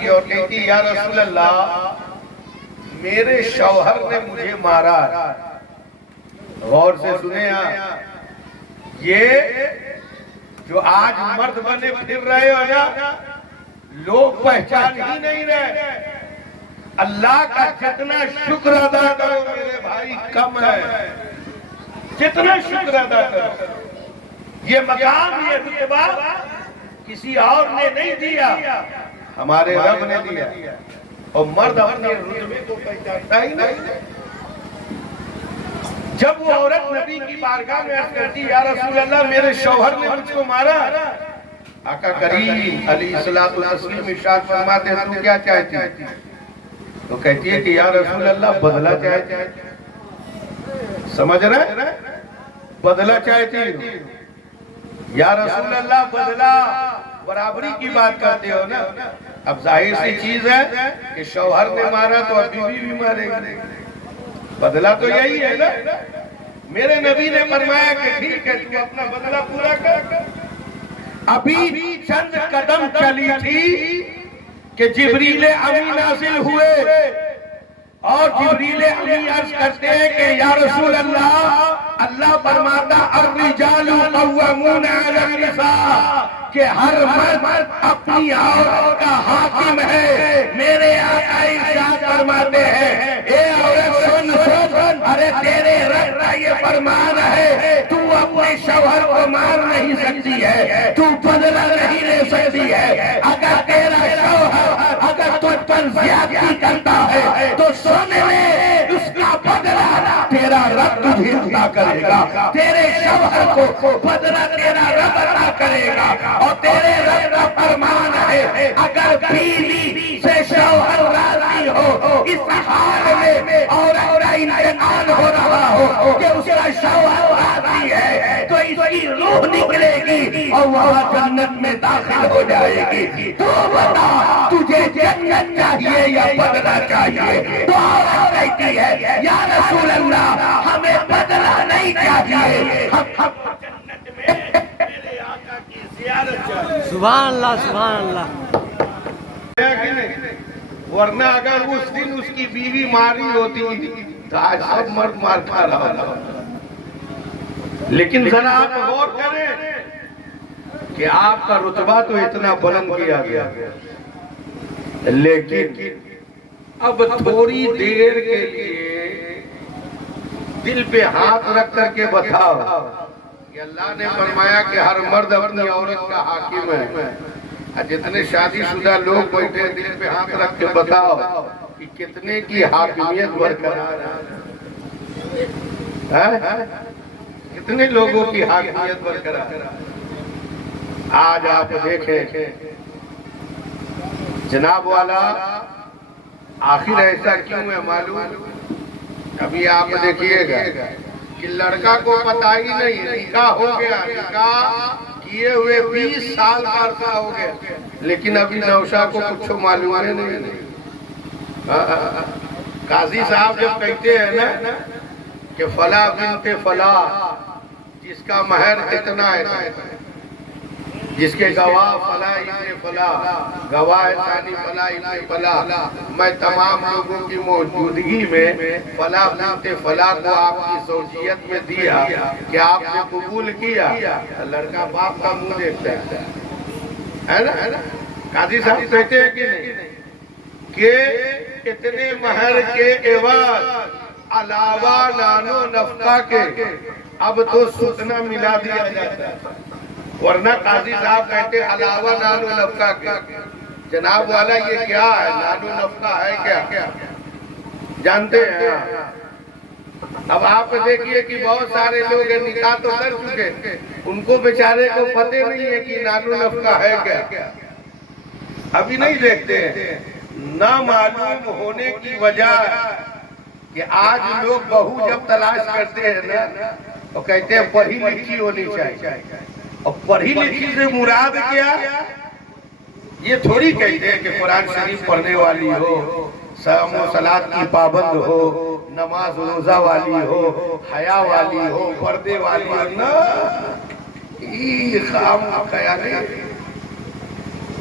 کی اور کہتی یا رسول اللہ میرے شوہر نے مجھے مارا. غور سے سنیں آپ، یہ جو آج مرد بنے پھر رہے ہو نا، لوگ پہچان ہی نہیں رہے. اللہ کا جتنا شکر ادا کرو میرے بھائی کم ہے، جتنا شکر ادا کرو. یہ مقام یہ رتبہ کسی اور نے نہیں دیا، ہمارے رب نے دیا. اور مرد اپنے رتبے کو پہچانتا ہی نہیں. جب وہ عورت نبی کی بارگاہ میں عرض کرتی یا رسول اللہ میرے شوہر نے مجھ کو مارا، آقا کریم علیہ السلام ارشاد فرماتے ہیں تو کیا چاہتی ہے؟ تو کہتی ہے کہ یا رسول اللہ بدلہ چاہتی ہے. سمجھ رہے؟ بدلہ چاہتی ہے. یا رسول اللہ بدلہ برابری کی بات کرتے ہو نا. اب ظاہر سی چیز ہے کہ شوہر نے مارا تو اب بیوی بھی مارے گی. بدلہ تو یہی ہے نا. میرے نبی نے فرمایا کہ ٹھیک ہے تو اپنا بدلہ پورا کر. ابھی چند قدم چلی تھی کہ جبریل امی نازل ہوئے اور جبریل امی عرض کرتے ہیں کہ یا رسول اللہ اللہ فرماتا الرجال قوامون علی النساء کہ ہر مرد اپنی عورت کا حاکم ہے. میرے آقا ارشاد فرماتے ہیں اے عورت سن سن، ارے تیرے رب کا یہ فرمان ہے تو اپنے شوہر کو مار نہیں سکتی ہے، تو بدلہ نہیں لے سکتی ہے. اگر تیرا شوہر اگر تجھ پر زیادتی کرتا ہے تو سن لے اس کا بدلہ تیرا رب تجھے عطا کرے گا. تیرے شوہر کو بدلہ تیرا رب عطا کرے گا. اور تیرے رب کا فرمان ہے اگر بیوی سے شوہر راضی ہو اس حال میں اور انتقال ہو رہا ہو کہ اس کا شوہر راضی ہے تو اس کی روح نکلے گی اور وہاں جنت میں داخل ہو جائے گی. تو بتا تجھے جنت چاہیے یا بدلہ چاہیے؟ تو عورت کہتی ہے یا رسول اللہ ہمیں بدلہ نہیں چاہیے، ہم جنت میں میرے آقا کی زیارت چاہیے. سبحان اللہ سبحان اللہ. ورنہ اگر اس دن اس کی بیوی ماری ہوتی تو آج سب مرد مار کھا رہا ہوتا. لیکن ذرا آپ غور کریں کہ آپ کا رتبہ تو اتنا بلند کیا گیا، لیکن اب تھوڑی دیر کے لیے دل پہ ہاتھ رکھ کر کے بتاؤ کہ اللہ نے فرمایا کہ ہر مرد اپنی عورت کا حاکم ہے. جتنے شادی شدہ لوگ بیٹھے دل پہ ہاتھ رکھ کے بتاؤ کہ کتنے کی حاکمیت برقرار ہے، کتنے لوگوں کی حاکمیت برقرار. آج آپ دیکھیں جناب والا آخر ایسا کیوں ہے معلوم؟ ابھی آپ دیکھیے گا کہ لڑکا کو پتہ ہی نہیں، نکاح ہو گیا، نکاح کیے ہوئے 20 سال کا عرصہ ہو گیا، لیکن ابھی نوشا کو کچھ معلوم نہیں. قاضی صاحب جب کہتے ہیں نا کہ فلاں بنت فلاں جس کا مہر اتنا ہے، جس کے گواہ فلاں ابن فلاں، گواہ ثانی فلاں ابن فلاں، میں تمام لوگوں کی موجودگی میں فلاں بنت فلاں کو آپ کی زوجیت میں دیا کہ آپ نے قبول کیا. لڑکا باپ کا منہ دیکھتا ہے نا. قاضی صاحب کہتے ہیں کہ نہیں کہ اتنے مہر کے عوض علاوہ نان و نفقہ کے اب تو سکنا ملا دیا جاتا ہے. ورنہ قاضی صاحب کہتے علاوہ نان و نفقہ کے. جناب والا یہ کیا ہے؟ نان و نفقہ ہے کیا؟ جانتے ہیں؟ اب آپ دیکھئے کہ بہت سارے لوگ نکاح تو کر چکے، ان کو بیچارے کو پتہ نہیں ہے کہ نان و نفقہ ہے کیا. ابھی نہیں دیکھتے ہیں. نہ معلوم ہونے کی وجہ کہ آج لوگ بہو جب تلاش کرتے ہیں نا تو کہتے ہیں پڑھی لکھی ہونی چاہیے. اور پڑھی لکھی سے مراد کیا؟ یہ تھوڑی کہتے ہیں کہ قرآن شریف پڑھنے والی ہو، صوم و صلاۃ کی پابند ہو، نماز روزہ والی ہو، حیا والی ہو، پردے والی ہو. نا یہ خام خیال ہے.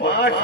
5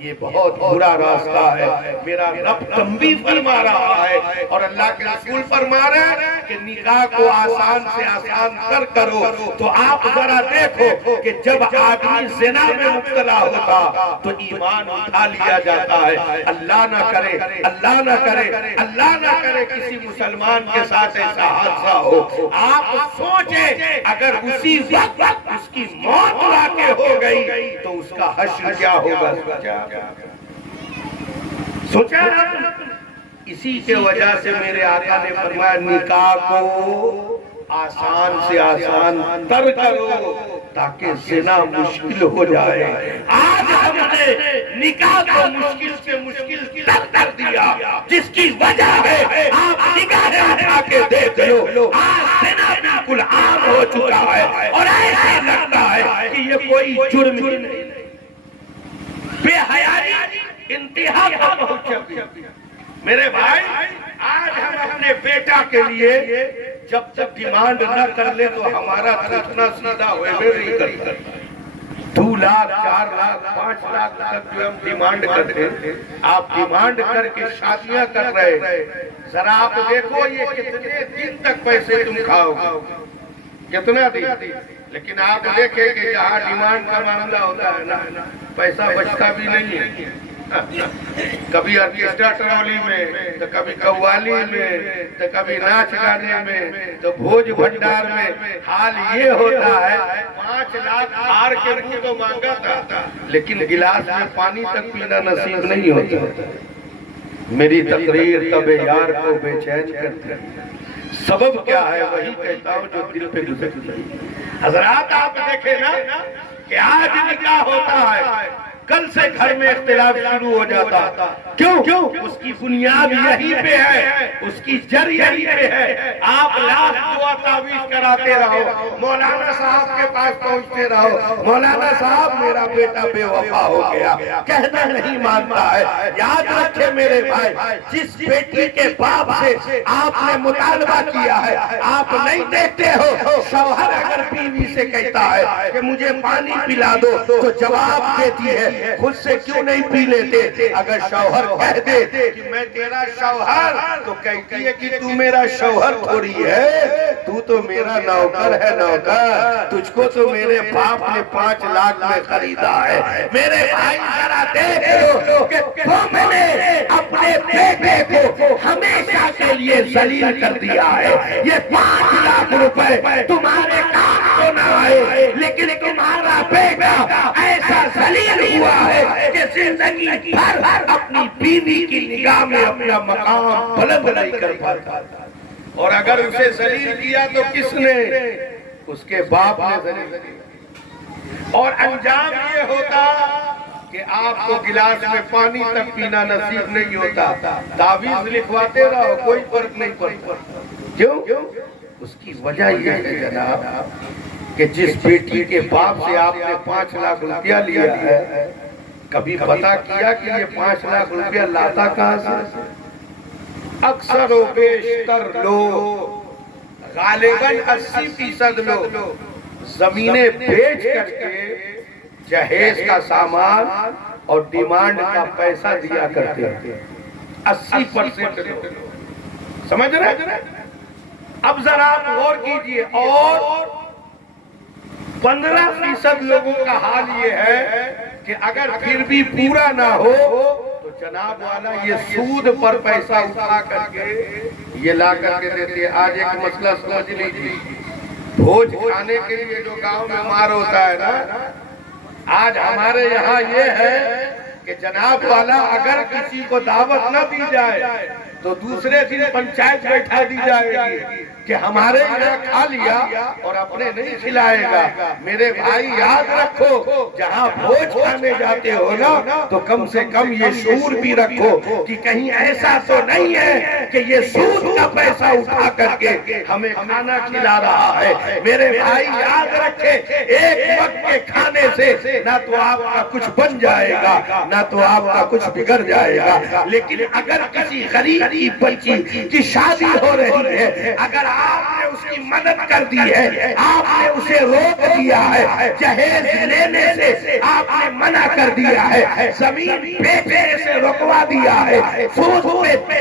یہ بہت برا راستہ ہے. میرا رب تنبیہ فرما رہا ہے اور اللہ کے رسول فرما رہے ہیں کہ نکاح کو آسان سے آسان کرو. تو آپ ذرا دیکھو کہ جب آدمی زنا میں مبتلا ہوتا تو ایمان اٹھا لیا جاتا ہے. اللہ نہ کرے، اللہ نہ کرے، اللہ نہ کرے کسی مسلمان کے ساتھ ایسا حادثہ ہو. آپ سوچیں اگر اسی وقت اس کی موت واقع ہو گئی تو اس کا حشر کیا ہوگا؟ سوچا. اسی کے وجہ سے میرے آقا نے فرمایا نکاح کو آسان سے آسان تر کرو تاکہ زنا مشکل ہو جائے. آج ہم نے نکاح کو مشکل سے مشکل تر کر دیا، جس کی وجہ ہے آپ نگاہیں اٹھا کے دیکھ لو، آج زنا بالکل عام ہو چکا ہے اور ایسے لگتا ہے کہ یہ کوئی جرم ہی نہیں. بے حیائی انتہا پر پہنچ چکی. میرے بھائی آج ہم اپنے بیٹا کے لیے جب تک ڈیمانڈ نہ کر لے تو ہمارا اتنا سیدھا ہوئے نہیں کرتا. 2 لاکھ 4 لاکھ 5 لاکھ تک جو ہم ڈیمانڈ کرتے ہیں، آپ ڈیمانڈ کر کے شادیاں کر رہے ہیں. ذرا آپ دیکھو یہ کتنے دن تک پیسے تم کھاؤ گے، کتنا دن. لیکن آپ دیکھیں کہ جہاں ڈیمانڈ کا معاملہ ہوتا ہے نا، پیسہ بچتا بھی نہیں ہے. کبھی آرکیسٹرا ٹرالی میں تو کبھی قوالی میں تو کبھی ناچ گانے میں تو بھوج بھنڈار میں. حال یہ ہوتا ہے 5 لاکھ ہار کے منہ تو مانگا تھا لیکن گلاس میں پانی تک پینا نصیب نہیں ہوتا. میری تقریر تب یار کو بے چین کرتی ہے. سبب کیا ہے وہی کہتا ہوں جو دل پہ گزرتی ہے. حضرات آپ دیکھیں نا کہ آج نکاح ہوتا ہے، کل سے گھر میں اختلاف شروع ہو جاتا. کیوں؟ اس کی بنیاد یہی پہ ہے، اس کی جڑ یہی پہ ہے. آپ لاکھ دعا تعویذ کراتے رہو، مولانا صاحب کے پاس پہنچتے رہو، مولانا صاحب میرا بیٹا بے وفا ہو گیا، کہنا نہیں مانتا ہے. یاد رکھے میرے بھائی، جس بیٹی کے باپ سے آپ نے مطالبہ کیا ہے، آپ نہیں دیکھتے ہو. شوہر اگر بیوی سے کہتا ہے کہ مجھے پانی پلا دو تو جواب دیتی ہے خود سے کیوں نہیں پی لیتے. اگر شوہر کہہ دے کہ میں تیرا شوہر تو کہتی ہے کہ تو میرا شوہر تھوڑی ہے، تو میرا نوکر ہے. نوکر تجھ کو تو میرے باپ نے 5 لاکھ میں خریدا ہے. میرے بھائی ذرا دیکھ لو کہ تم نے اپنے بیٹے کو ہمیشہ کے لیے ذلیل کر دیا ہے. یہ 5 لاکھ روپے تمہارے کام کو نہ آئے لیکن تمہارا بیٹا ایسا ذلیل ہوا ہے کہ زندگی بھر اپنی بیوی کی نگاہ میں اپنا مقام بلند نہیں کر پاتا. اور اگر اسے ذلیل کیا تو کس نے؟ اس کے باپ نے ذلیل کیا. اور انجام یہ ہوتا کہ آپ کو گلاس میں پانی تک پینا نصیب نہیں ہوتا. تعویذ لکھواتے رہو کوئی فرق نہیں پڑتا. کیوں؟ اس کی وجہ یہ ہے جناب کہ جس بیٹی کے باپ سے آپ نے 5 لاکھ روپیہ لیا ہے، کبھی پتا کیا کہ یہ 5 لاکھ روپیہ لاتا کہاں سے؟ اکثر و بیشتر لوگ، غالباً 80% لوگ زمینیں بیچ کر کے جہیز کا سامان اور ڈیمانڈ کا پیسہ دیا کرتے ہیں. 80% لوگ سمجھ رہے ہیں؟ اب ذرا آپ غور کیجئے. اور 15% لوگوں کا حال یہ ہے کہ اگر پھر بھی پورا نہ ہو تو جناب والا یہ سود پر پیسہ اٹھا کر کے یہ لا کر کے دیتے. آج ایک مسئلہ سمجھ لیجیے، بھوج کھانے کے لیے جو گاؤں میں مار ہوتا ہے نا، آج ہمارے یہاں یہ ہے کہ جناب والا اگر کسی کو دعوت نہ دی جائے تو دوسرے دن پنچایت بیٹھا دی جائے گی کہ ہمارے یہاں کھا لیا اور اپنے نہیں کھلائے گا. میرے بھائی یاد رکھو، جہاں بھوج کھانے جاتے ہو نا تو کم سے کم یہ شعور بھی رکھو کہ کہیں ایسا تو نہیں ہے کہ یہ سود کا پیسہ اٹھا کر کے ہمیں کھانا کھلا رہا ہے۔ میرے بھائی یاد رکھے، ایک وقت کے کھانے سے نہ تو آپ کا کچھ بن جائے گا، نہ تو آپ کا کچھ بگڑ جائے گا، لیکن اگر کسی غریب کی بچی کی شادی ہو رہی ہے، اگر آپ نے اس کی مدد کر دی ہے، آپ نے اسے روک دیا ہے، جہیز لینے سے آپ نے منع کر دیا ہے، زمین بیچنے سے رکوا دیا ہے، سود پہ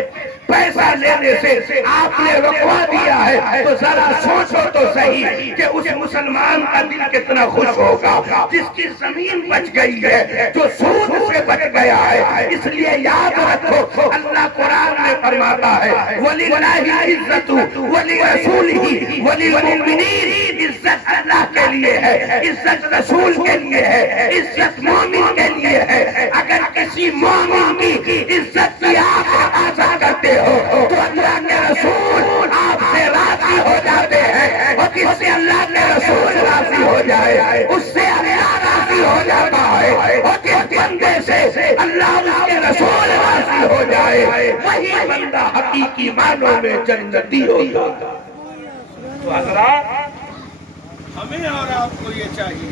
پیسہ لینے سے آپ نے رکوا دیا ہے، تو ذرا سوچو تو صحیح کہ اس مسلمان کا دل کتنا خوش ہوگا جس کی زمین بچ گئی ہے، جو سود سے بچ گیا ہے۔ اس لیے یاد رکھو، اللہ قرآن میں فرماتا ہے وَلِلَّهِ الْعِزَّةُ وَلِرَسُولِهِ وَلِلْمُؤْمِنِينَ، عزت اللہ کے لیے ہے، عزت رسول کے لیے ہے، عزت مومن کے لیے ہے۔ اگر کسی مومن کی عزت کی آپ حفاظت کرتے ہو تو اللہ کے رسول آپ سے راضی ہو جاتے ہیں، اور جس سے اللہ کے رسول راضی ہو جائے اس سے اللہ راضی ہو جاتا ہے، اور جس بندے سے اللہ اور اس کے رسول راضی ہو جائے وہی بندہ حقیقی معنوں میں جنتی ہوتا ہے۔ تو حضرات، ہمیں اور آپ کو یہ چاہیے،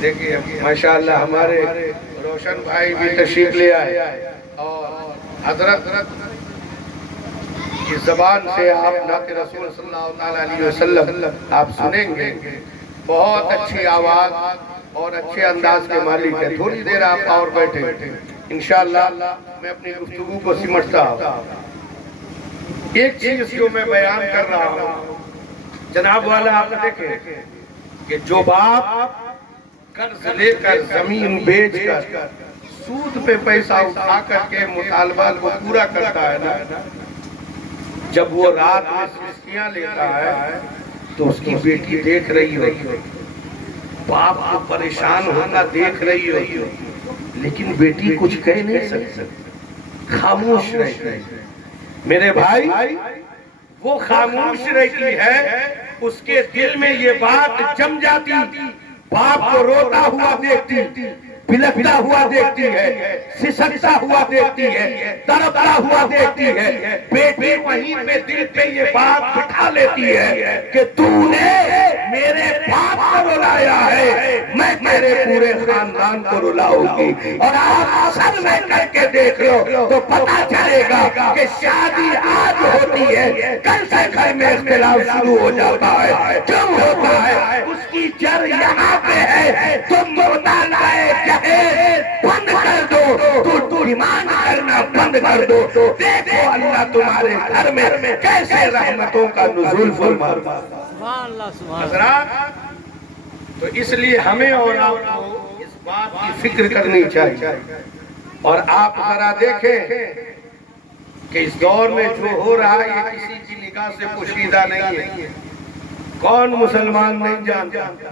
دیکھیے ماشاءاللہ ہمارے روشن بھائی بھی تشریف لے آئے، اور حضرت کی زبان سے آپ نعت رسول صلی اللہ علیہ وسلم آپ سنیں گے۔ بہت اچھی آواز اور اچھے انداز کے مالک ہے۔ تھوڑی دیر آپ اور بیٹھیں، انشاءاللہ میں اپنی گفتگو کو سمٹتا ہوں۔ ایک چیز جو میں بیان کر رہا ہوں جناب والا، آپ دیکھیں کہ جو باپ قرض لے کر زمین بیچ کر سود پہ پیسہ اٹھا کر کے مطالبہ کو پورا کرتا ہے نا، جب وہ رات میں سستیاں لیتا ہے تو اس کی بیٹی دیکھ رہی ہو، باپ کو پریشان ہونا دیکھ رہی ہو، لیکن بیٹی کچھ کہہ نہیں سکتی، خاموش رہتی ہے۔ میرے بھائی، وہ خاموش رہتی ہے، اس کے دل میں یہ بات جم جاتی، باپ کو روتا ہوا دیکھتی، بلکتا ہوا دیکھتی ہے، سسکتا ہوا دیکھتی ہے، تڑپتا ہوا دیکھتی ہے، بیٹی وہیں پہ دل پہ یہ بات بٹھا لیتی ہے کہ تو نے میرے باپ کو رلایا ہے، میں تیرے پورے خاندان کو رلاؤں گی۔ اور آپ سب میں کر کے دیکھ لو تو پتہ چلے گا کہ شادی آج ہوتی ہے، کل سے گھر میں اختلاف شروع ہو جاتا ہے۔ کیوں ہوتا ہے؟ اس کی جڑ یہاں پہ ہے۔ تم مطالعہ جہیز بند کر دو، تو ڈیمانڈ کرنا بند کر دو، دیکھو اللہ تمہارے گھر میں کیسے رحمتوں کا نزول فرماتا ہے۔ سبحان اللہ، سبحان اللہ۔ حضرات، تو اس لیے ہمیں اور آپ کو اس بات کی فکر کرنی چاہیے، اور آپ ذرا دیکھیں کہ اس دور میں جو ہو رہا ہے یہ کسی کی نگاہ سے پوشیدہ نہیں ہے۔ کون مسلمان نہیں جانتا؟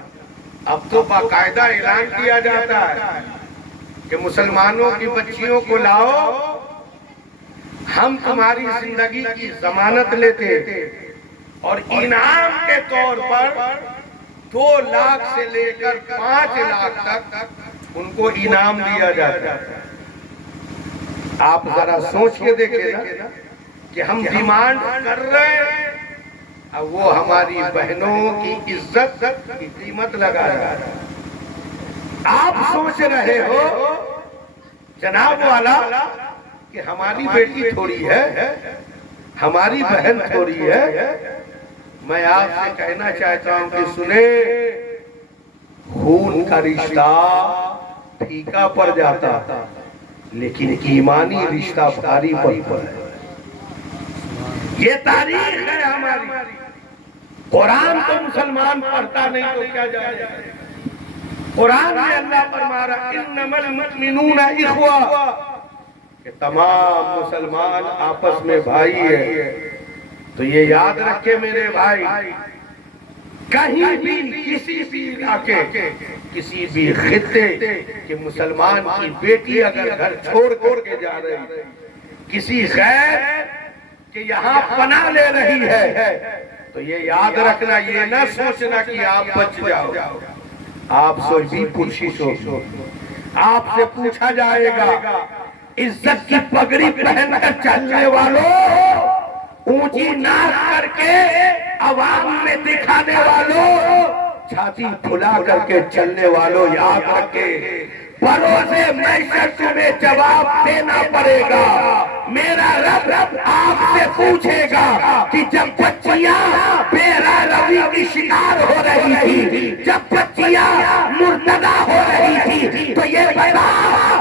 اب تو باقاعدہ اعلان کیا جاتا ہے کہ مسلمانوں کی بچیوں کو لاؤ، ہم تمہاری زندگی کی ضمانت لیتے ہیں، اور انعام کے طور پر 2 لاکھ سے لے کر 5 لاکھ تک ان کو انعام دیا جاتا ہے۔ آپ ذرا سوچ کے دیکھیں نا کہ ہم ڈیمانڈ کر رہے ہیں، اب وہ ہماری بہنوں کی عزت کی قیمت لگا رہا ہے۔ آپ سوچ رہے ہو جناب والا کہ ہماری بیٹی تھوڑی ہے، ہماری بہن تھوڑی ہے۔ میں آپ سے کہنا چاہتا ہوں کہ سنیں، خون کا رشتہ پھیکا پڑ جاتا لیکن ایمانی رشتہ بھاری پڑتا ہے۔ یہ تاریخ ہے ہماری۔ قرآن تو مسلمان پڑھتا نہیں تو کیا جائے؟ قرآن میں اللہ فرما رہا انما المؤمنون اخوہ، کہ تمام مسلمان آپس میں بھائی ہیں۔ تو یہ یاد رکھے میرے بھائی، کہیں بھی کسی بھی علاقے، کسی بھی خطے کہ مسلمان کی بیٹی اگر گھر چھوڑ کر کے جا رہی، کسی غیر کہ یہاں پناہ لے رہی ہے، تو یہ یاد رکھنا، یہ نہ سوچنا کہ آپ بچ جاؤ، آپ سوچ بھی پرشش ہو۔ آپ سے پوچھا جائے گا عزت کی پگڑی پہن کر چلنے والوں، اونچی ناک کر کے عوام میں دکھانے والوں، چھاتی پھلا کر کے چلنے والوں، یاد رکھے بروزے محشر تمہیں جواب دینا پڑے گا۔ میرا رب آپ سے پوچھے گا کہ جب بچیاں بے روی کی شکار ہو رہی تھی، جب بچیاں مرتدہ ہو رہی تھی، تو یہ بتا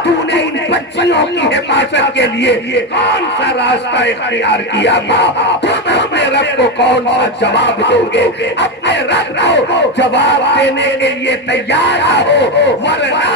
تو نے ان بچیوں کی حفاظت کے لیے کون سا راستہ اختیار کیا تھا؟ تم اپنے رب کو کون سا جواب دو گے؟ اپنے رب کو جواب دینے کے لیے تیار ہو، ورنہ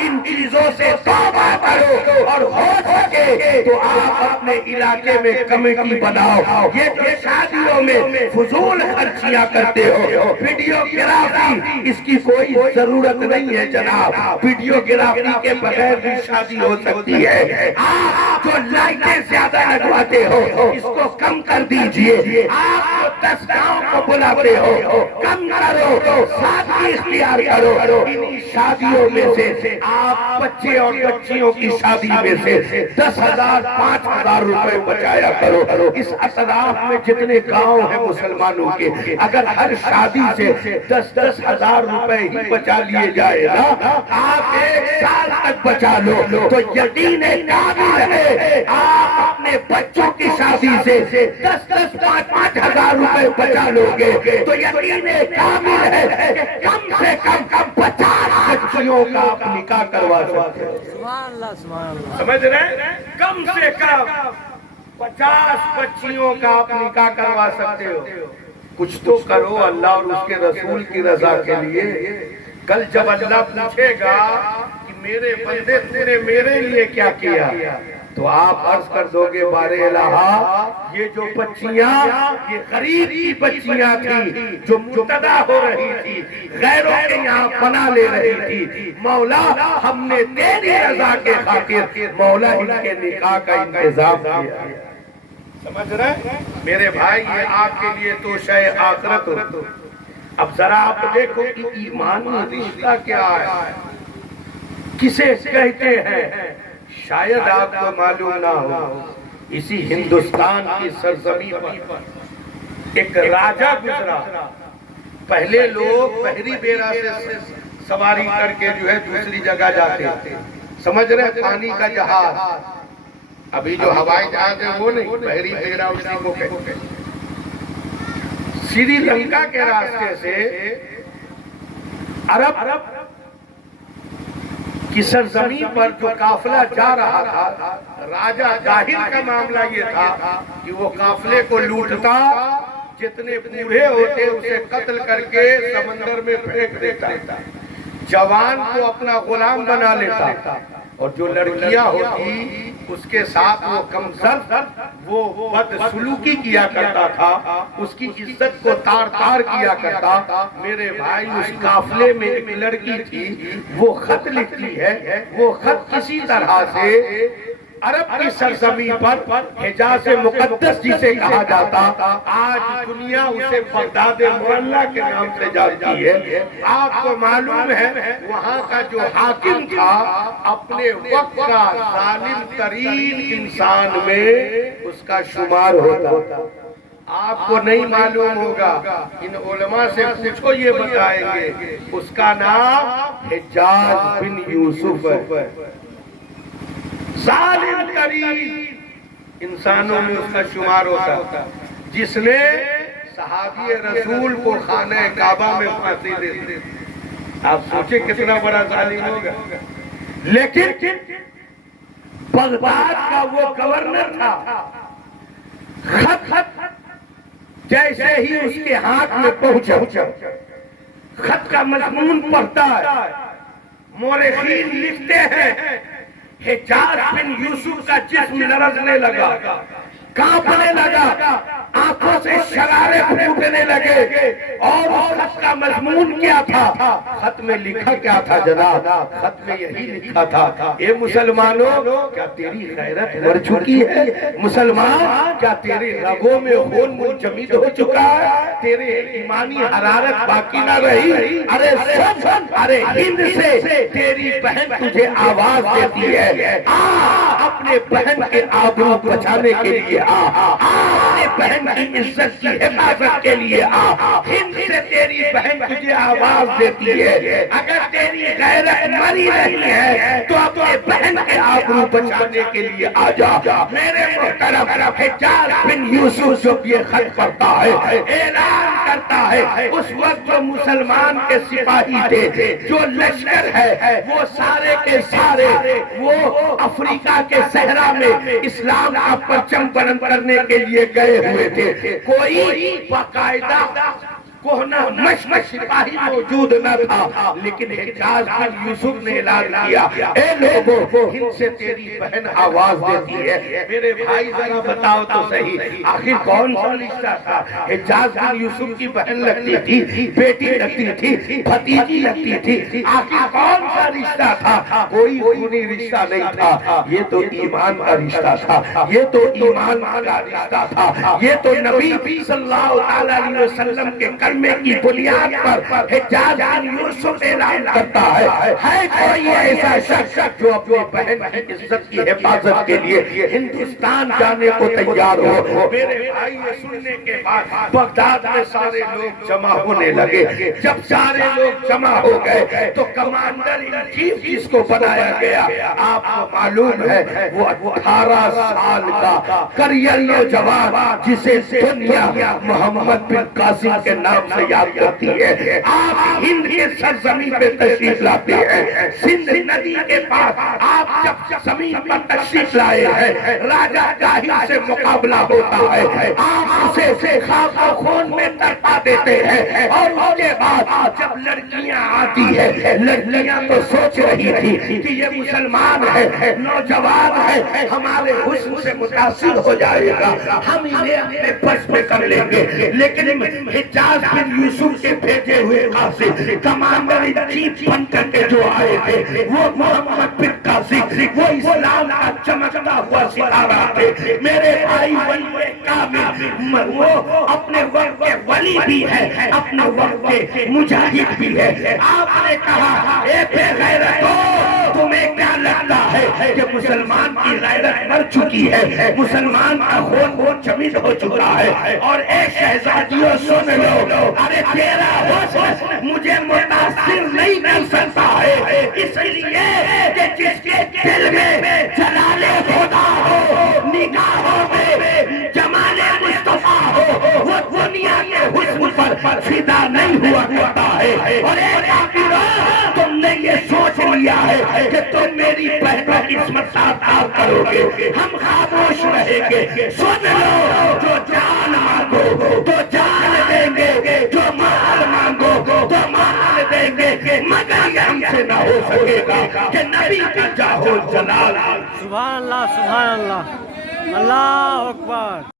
ان چیزوں سے توبہ کرو، اور ہو سکے تو آپ اپنے علاقے میں کمیٹی بناؤ۔ یہ جو شادیوں میں فضول خرچیاں کرتے ہو، ویڈیو گرافی، اس کی کوئی ضرورت نہیں ہے جناب۔ ویڈیو گرافی کے بغیر بھی شادی ہو سکتی ہے۔ آپ جو لائٹیں زیادہ لگواتے ہو اس کو کم کر دیجئے۔ آپ جو 10 گاؤں کو بلاتے ہو کم کرو، سادگی اختیار کرو۔ انہی شادیوں میں سے آپ بچے اور بچیوں کی شادی میں سے 10,000 5,000 روپے بچایا کرو۔ اس اطراف میں جتنے گاؤں ہیں مسلمانوں کے، اگر ہر شادی سے 10-10 ہزار روپے ہی بچا لیے جائے نا، آپ 1 سال تک بچا لو تو یقین کامل ہے آپ اپنے بچوں کی شادی سے 10-10 5-5 ہزار روپے بچا لو گے تو یقین کامل ہے کہ کم سے کم 50 بچیوں کا آپ نکاح کروا سکتے ہو۔ سبحان اللہ سبحان اللہ۔ سمجھ رہے ہیں؟ کم سے کم 50 بچیوں کا آپ نکاح کروا سکتے ہو۔ کچھ تو کرو اللہ اور اس کے رسول کی رضا کے لیے۔ کل جب اللہ پوچھے گا کہ میرے بندے تیرے میرے لیے کیا کیا، تو آپ عرض کر دو گے بارے الہ، یہ جو بچیاں یہ غریب کی بچیاں تھی جو مرتدہ ہو رہی تھی، غیروں کے یہاں پناہ لے رہی تھی، مولا ہم نے تیری رضا کے خاطر مولا ان کے نکاح کا انتظام کیا۔ سمجھ رہے میرے بھائی، یہ آپ کے لیے تو شے آخرت ہو۔ اب ذرا آپ دیکھو کہ ایمانی رشتہ کیا ہے، کسے کہتے ہیں، شاید آپ کو معلوم نہ ہو۔ اسی ہندوستان کی سرزمین پر ایک راجہ گزرا۔ پہلے لوگ بحری بیڑا سے سواری کر کے جو ہے دوسری جگہ جاتے، سمجھ رہے پانی کا جہاز۔ ابھی جو ہوائی جہاز ہے وہ نہیں، بحری بیڑا اسی کو کہتے ہیں۔ سری لنکا کے راستے سے عرب کی سرزمین پر جو قافلہ جا رہا تھا، راجہ ظاہر کا معاملہ یہ تھا کہ وہ قافلے کو لوٹتا، جتنے بوڑھے ہوتے اسے قتل کر کے سمندر میں پھینک دیتا، جوان کو اپنا غلام بنا لیتا، اور جو لڑکیاں ہوتی اس کے ساتھ وہ کمزر وہ بدسلوکی کیا کرتا تھا، اس کی عزت کو تار تار کیا کرتا۔ میرے بھائی، اس قافلے میں ایک لڑکی تھی، وہ خط لکھتی ہے، وہ خط کسی طرح سے عرب کی سرزمین پر حجاز مقدس جسے کہا جاتا، آج دنیا اسے بغداد معلیٰ کے نام سے جانتی ہے۔ آپ کو معلوم ہے وہاں کا جو حاکم تھا اپنے وقت کا ظالم ترین انسان میں اس کا شمار ہوتا۔ آپ کو نہیں معلوم ہوگا، ان علماء سے پوچھو یہ بتائیں گے، اس کا نام حجاز بن یوسف ہے۔ ظالم ترین انسانوں میں اس کا شمار ہوتا، جس نے صحابی رسول کو خانہ کعبہ میں پھانسی دے دی۔ آپ سوچیں کتنا بڑا ظالم ہوگا۔ لیکن بغداد کا وہ گورنر تھا، خط جیسے ہی اس کے ہاتھ میں پہنچا، خط کا مضمون پڑھتا ہے، مورخین لکھتے ہیں حجاز بن یوسف کا جسم لرزنے لگا، کانپنے لگا، آنکھوں سے شرارے پھوٹنے لگے. اور اس خط کا مضمون کیا تھا؟ خط میں لکھا کیا تھا جناب؟ خط میں یہی لکھا تھا، اے مسلمانوں کیا تیری غیرت مر چکی ہے؟ مسلمان کیا تیرے رگوں میں خون منجمد ہو چکا ہے؟ تیرے ایمانی حرارت باقی نہ رہی؟ ارے سن، ارے ہند سے تیری بہن تجھے آواز دیتی ہے. اپنے بہن کے آبرو بچانے کے لیے اپنے بہن کی عزت کی حفاظت کے لیے ہند سے تیری بہن تجھے آواز دیتی ہے. اگر تیری غیرت مری نہیں ہے تو اپنے بہن کے آبرو بچانے کے لیے آ جا. میرے محترم حجاز بن یوسف جب یہ خط پڑھتا ہے، اعلان کرتا ہے، اس وقت جو مسلمان کے سپاہی تھے، جو لشکر ہے، وہ سارے کے سارے وہ افریقہ کے صحرا میں اسلام کا پرچم بلند کرنے کے لیے گئے ہوئے تھے. کوئی باقاعدہ کوہنا مشق سپاہی موجود نہ تھا، لیکن حجاز بن یوسف نے اعلان کیا، اے لوگوں ہند سے تیری بہن آواز دیتی ہے. میرے بھائی ذرا بتاؤ تو صحیح، آخر کون سا رشتہ تھا؟ حجاز بن یوسف کی بہن لگتی تھی، بیٹی لگتی تھی، بھتیجی لگتی تھی، آخر کون سا رشتہ تھا؟ کوئی خونی رشتہ نہیں تھا. یہ تو ایمان کا رشتہ تھا، یہ تو ایمان کا رشتہ تھا. یہ تو نبی صلی اللہ علیہ وسلم کے کلمے کی بنیاد پر حجاز بن یوسف اعلان کرتا ہے کوئی ایسا شخص جو اپنے بہن کی عزت کی حفاظت کے لیے ہندوستان جانے کو تیار ہو. میرے بھائی یہ سننے کے بعد بغداد میں سارے لوگ جمع ہونے لگے. جب سارے لوگ جمع ہو گئے تو کمانڈر ان چیف جس کو بنایا گیا، آپ کو معلوم ہے وہ 18 سال کا کریل نوجوان جسے دنیا محمد بن قاسم کے نام سے یاد کرتی ہے. آپ ہند کے سرزمین پہ تشریف لاتے ہیں، سندھ ندی کے پاس آپ جب زمین پر تشریف لائے ہیں، راجہ جاہل سے مقابلہ ہوتا ہے. آپ اسے خاک و خون میں تڑپا دیتے ہیں. اور اس کے بعد جب لڑکیاں آتی ہیں، لڑکیاں تو سوچ رہی تھی کہ یہ مسلمان ہے، نوجوان ہے، ہمارے حسن سے متاثر ہو جائے گا، ہم انہیں اپنے بس میں کر لیں گے. لیکن حجاز بن یوسف کے بھیجے ہوئے قاصد کمانڈر ان چیف بن کر کے جو آئے تھے، وہ محمد بن قاسم، وہ اسلام کا چمکتا ہوا ستارہ تھے. میرے بھائی ولی کامل، وہ اپنے وقت کے ولی بھی ہے، اپنے وقت کے مجاہد بھی ہے. آپ نے کہا، اے بے غیرتو، تمہیں کیا لگتا ہے کہ مسلمان کی غیرت مر چکی ہے، مسلمان کا خون جمید ہو چکا ہے؟ اور اے شہزادیوں سن لو، ارے تیرا حسن مجھے متاثر نہیں کر سکتا ہے، اس لیے کہ جس کے دل میں جلال خدا ہو، نگاہوں میں جمال مصطفیٰ ہو، وہ دنیا کے حسن پر فدا نہیں ہوا کرتا ہے. اور اے کافروں، تم نے یہ سوچ لیا ہے کہ تم میری بہنوں کی عصمت دار کرو گے، ہم خاموش رہیں گے. سن لو، جو جان مانگو تو جان دیں گے، جو مال مانگو تو مال دیں گے، مگر یہ ہم سے نہ ہو سکے گا کہ نبی کا جاہو جلال. سبحان اللہ، سبحان اللہ، اللہ اکبر.